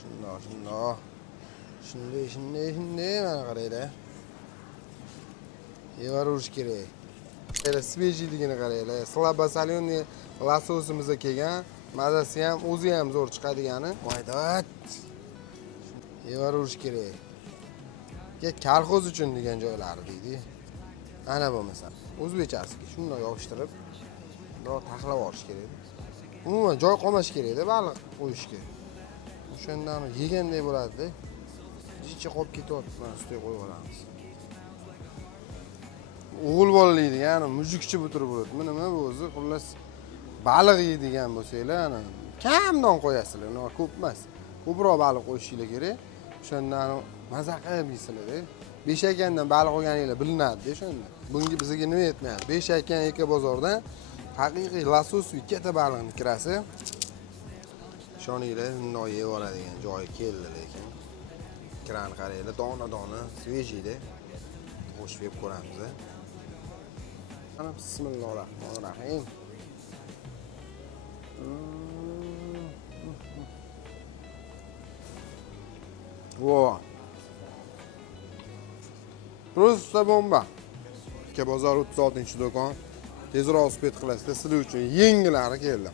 shundoq. Shunday mana qaranglar. Yevar urish kerak. Mana svejiyligini qaranglar. Slabosolenniy lososimiz kelgan. Mazasi ham o'zi ham zo'r chiqadigani. Maydat. Yevar urish kerak. Kolxoz uchun degan joylari deydi. Ana bo'lmasa, o'zbekchasiga shunday yopishtirib, bundoq taxlab olish kerak. Umuman joy qolmash kerak-da baliq qo'yishga. O'shandan yeganday bo'ladi-da. Jicha qolib ketyapti, mana ustiga qo'yib olamiz. O'g'il bolalaydi, ya'ni mujikchi butirib bo'ladi. Nima bu o'zi? Xullas baliq yeydigan bo'lsanglar, ana kamdan qo'yasizlar, uni ko'p emas. Ko'proq baliq qo'yishinglar kerak. O'shandan maza qilib yeysizlar-da. Beshakandan baliq olganinglar bilinadi-da o'shanda. Bunga bizga nima yetmayapti? Beshakan eka bozordan haqiqiy losos ikkita baliqni kirasi. Ishoninglar, bundoq yeb oladigan joyi keldi lekin. Kirani qaranglar, dona-dona, svejiyda. Qo'shib yeb ko'ramiz. Ana bismillahirrohmanirrohim. Vo. Просто bomba. Aka bozor 36-do'kon. Tezroq uspet qilasizlar. Sizlar uchun yengillari keldi.